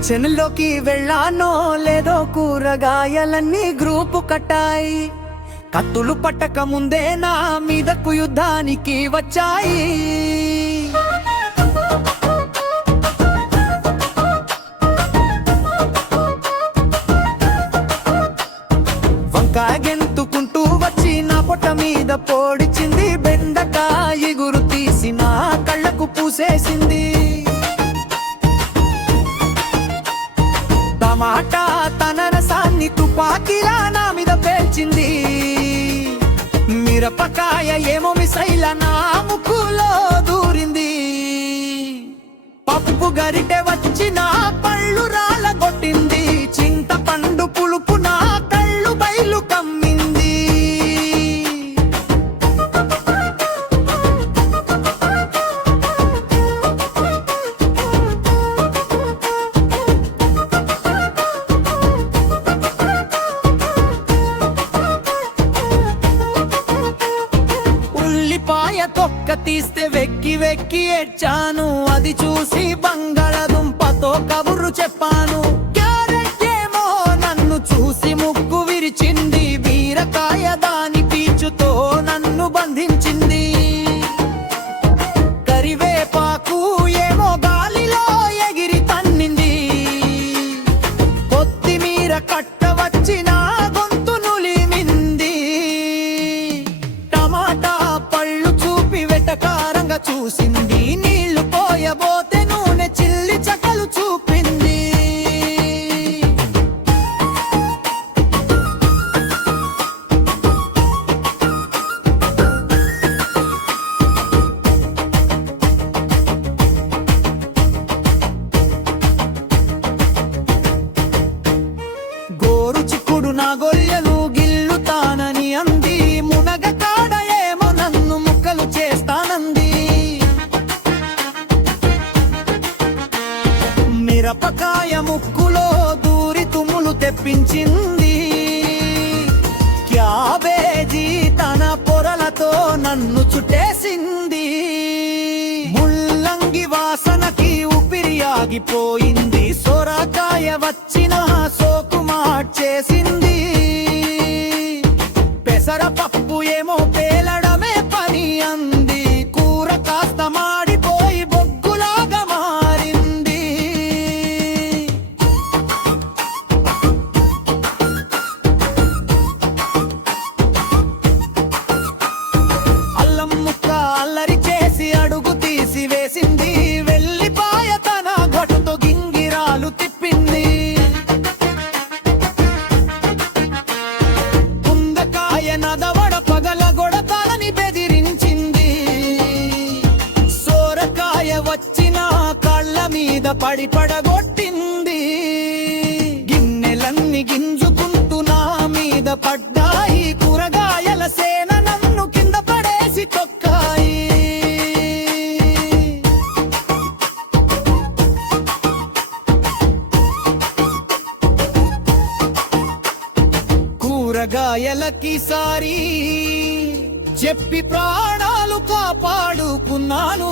కిచెన్లోకి వెళ్ళానో లేదో కూరగాయలన్నీ గ్రూపు కట్టాయి. కత్తులు పట్టక ముందే నా మీదకు యుద్ధానికి వచ్చాయి. వంకాయ గెంతుకుంటూ వచ్చి నా పొట్ట మీద పొడిచింది. బెండకాయ గురు తీసి నా కళ్ళకు పూసేసింది. టమాటా తన రసాన్ని తుపాకీలా నా మీద పేల్చింది. మిరపకాయ ఏమో మిసైల నా ముక్కులో దూరింది. పప్పు గరిటె వచ్చి నా పళ్ళు రాలగొట్టింది. చింతపండు పులుపు నా కళ్ళు బయలు కమ్మింది. ఉల్లిపాయ తొక్క తీస్తే వెక్కి వెక్కి ఏడ్చాను. అది చూసి బంగాళదుంపతో కబుర్రు చెప్పాను. క్యారెట్ ఏమో నన్ను చూసి ముక్కు విరిచింది. బీరకాయ దాని పీచుతో నన్ను బంధించింది. కరివేపాకు ఏమో గాలిలో ఎగిరి తన్నింది. కొత్తిమీర కట్ట వచ్చి నా గొంతు నులిమింది. టమాటా పళ్ళు చూపి వెటకారంగా చూసింది. నీళ్లు పోయబోతే నూనె చిల్లి చకలు చూపింది. గోరు చిక్కుడు నా గొల్లెలు గిల్లుతానని అంది. మునగ కాడ ఏమో నన్ను ముక్కలు చేస్తానంది. మిరపకాయ ముక్కులో దూరి తుమ్ములు తెప్పించింది. క్యాబేజీ తన పొరలతో నన్ను చుట్టేసింది. ముల్లంగి వాసనకి ఊపిరి ఆగిపోయింది. సొరకాయ వచ్చిన సోకు మార్చేసింది. పెసరపప్పు ఏమో పేలడమే పని అంది. కూర కాస్త మాడిపోయి బొగ్గులాగా మారింది. అల్లం ముక్క అల్లరి చేసి అడుగు తీసి వేసింది. వెల్లిపాయ తన గొట్టుతో గింగిరాలు తిప్పింది. కుందకాయ నదవడ పగల గొడతానని బెదిరించింది. సోరకాయ వచ్చిన కళ్ళ మీద పడి పడగొట్టింది. గిన్నెలన్నీ గింజుకుంటూ నా మీద పడ్డాయి. కూరగాయల సేన నన్ను కింద పడేసి తొక్కాయి. కూరగాయలకి సారీ చెప్పి ప్రాణాలు కాపాడుకున్నాను.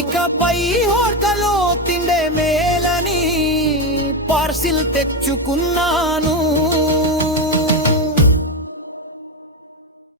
ఇకపై హోటల్లో తిండే మేలని పార్సిల్ తెచ్చుకున్నాను.